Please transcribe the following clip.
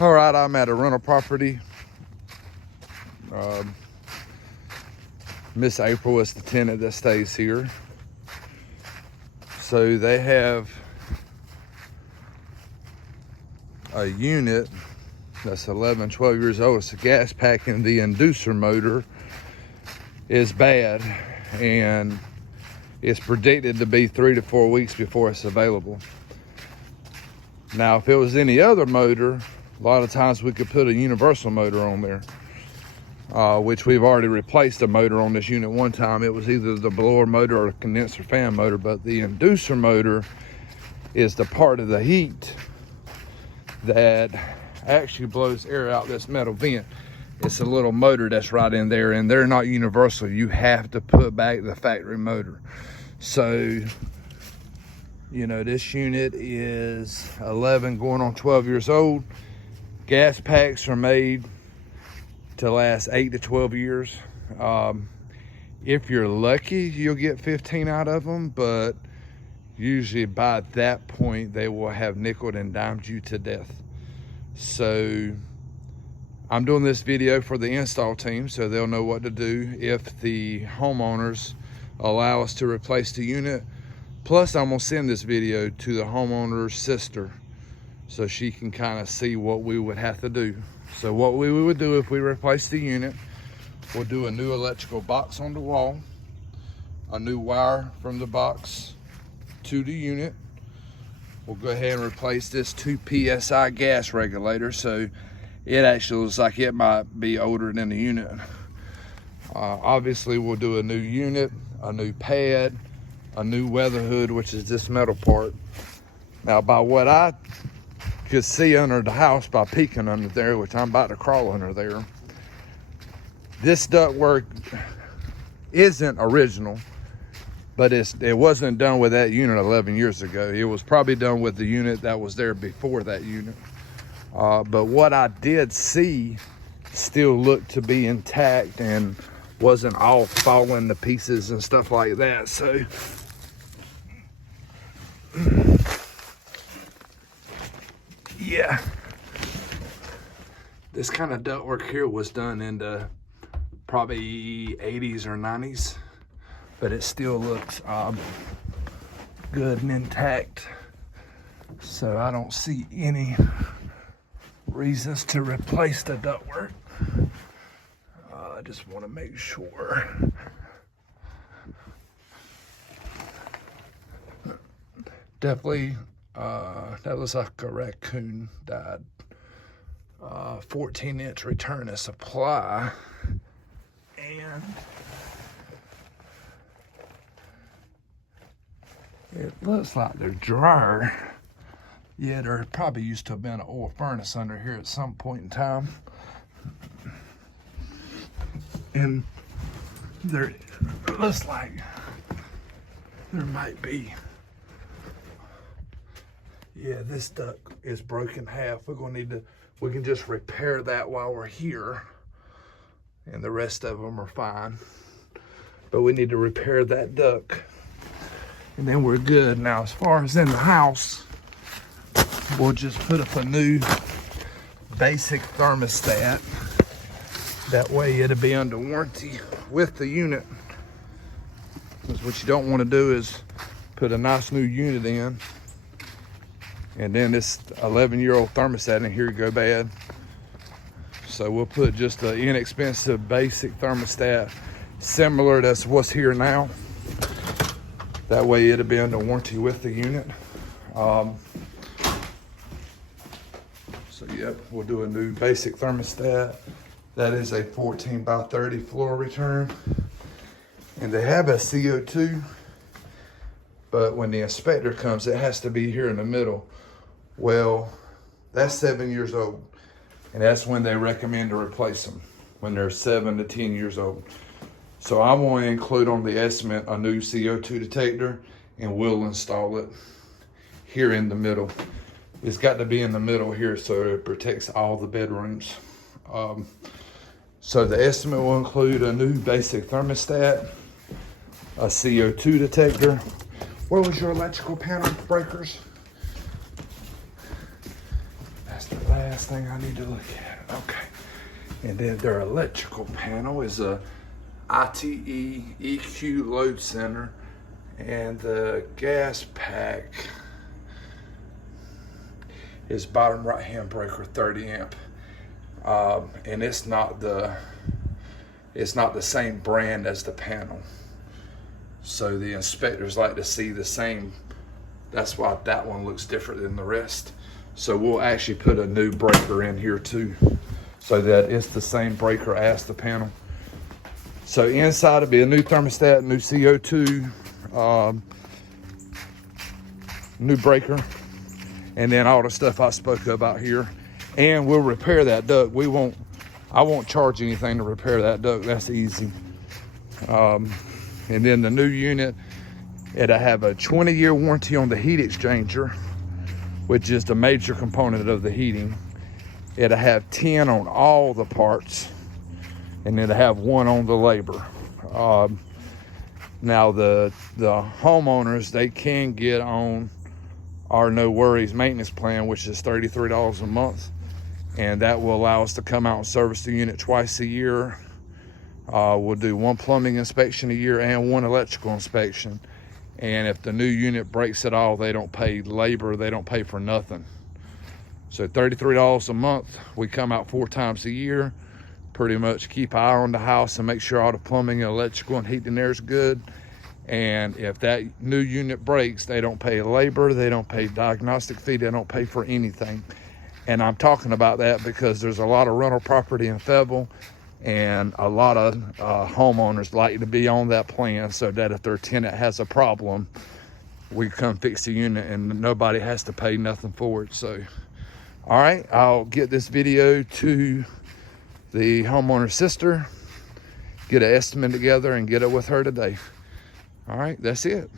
All right, I'm at a rental property. Miss April is the tenant that stays here. So they have a unit that's 11, 12 years old. It's a Gaspack, and the inducer motor is bad, and it's predicted to be 3 to 4 weeks before it's available. Now, if it was any other motor, a lot of times we could put a universal motor on there, which we've already replaced a motor on this unit one time. It was either the blower motor or a condenser fan motor, but the inducer motor is the part of the heat that actually blows air out this metal vent. It's a little motor that's right in there, and they're not universal. You have to put back the factory motor. So, you know, this unit is 11 going on 12 years old. Gas packs are made to last 8 to 12 years. If you're lucky, you'll get 15 out of them, but usually by that point, they will have nickeled and dimed you to death. So I'm doing this video for the install team so they'll know what to do if the homeowners allow us to replace the unit. Plus, I'm gonna send this video to the homeowner's sister so she can kind of see what we would have to do. So what we would do if we replace the unit, we'll do a new electrical box on the wall, a new wire from the box to the unit. We'll go ahead and replace this 2 PSI gas regulator, so it actually looks like it might be older than the unit. Obviously, we'll do a new unit, a new pad, a new weather hood, which is this metal part. Now, by what I could see under the house by peeking under there, which I'm about to crawl under there, this ductwork isn't original, but it wasn't done with that unit 11 years ago. It was probably done with the unit that was there before that unit. But what I did see still looked to be intact and wasn't all falling to pieces and stuff like that. So yeah, this kind of ductwork here was done in the probably 80s or 90s, but it still looks good and intact. So I don't see any reasons to replace the ductwork. I just want to make sure. Definitely, that looks like a raccoon died. 14-inch return and supply, and it looks like their dryer. Yeah, there probably used to have been an oil furnace under here at some point in time. And there, it looks like there might be. Yeah, this duct is broken half. We're gonna need to, we can just repair that while we're here. And the rest of them are fine. But we need to repair that duct. And then we're good. Now, as far as in the house, we'll just put up a new basic thermostat. That way it'll be under warranty with the unit. Because what you don't want to do is put a nice new unit in, and then this 11-year-old thermostat in here go bad. So we'll put just an inexpensive basic thermostat similar to what's here now. That way it'll be under warranty with the unit. So yep, we'll do a new basic thermostat. That is a 14 by 30 floor return. And they have a CO2, but when the inspector comes, it has to be here in the middle. Well, that's 7 years old. And that's when they recommend to replace them, when they're 7 to 10 years old. So I want to include on the estimate a new CO2 detector, and we'll install it here in the middle. It's got to be in the middle here so it protects all the bedrooms. So the estimate will include a new basic thermostat, a CO2 detector. Where was your electrical panel breakers? That's the last. last thing I need to look at. Okay. And then their electrical panel is a ITE EQ load center, and the Gaspack is bottom right hand breaker 30 amp. And it's not the same brand as the panel. So the inspectors like to see the same. That's why that one looks different than the rest. So we'll actually put a new breaker in here too, so that it's the same breaker as the panel. So inside will be a new thermostat, new CO2, new breaker, and then all the stuff I spoke about here. And we'll repair that duct. I won't charge anything to repair that duct. That's easy. And then the new unit, it'll have a 20-year warranty on the heat exchanger, which is the major component of the heating. It'll have 10 on all the parts, and it'll have 1 on the labor. Now the homeowners, they can get on our no worries maintenance plan, which is $33 a month, and that will allow us to come out and service the unit twice a year. We'll do 1 plumbing inspection a year and 1 electrical inspection. And if the new unit breaks at all, they don't pay labor, they don't pay for nothing. So $33 a month, we come out 4 times a year, pretty much keep an eye on the house and make sure all the plumbing, electrical, and heating there is good. And if that new unit breaks, they don't pay labor, they don't pay diagnostic fee, they don't pay for anything. And I'm talking about that because there's a lot of rental property in Fayetteville, and a lot of homeowners like to be on that plan, so that if their tenant has a problem, we come fix the unit and nobody has to pay nothing for it. So, all right, I'll get this video to the homeowner's sister, get an estimate together, and get it with her today. All right, that's it.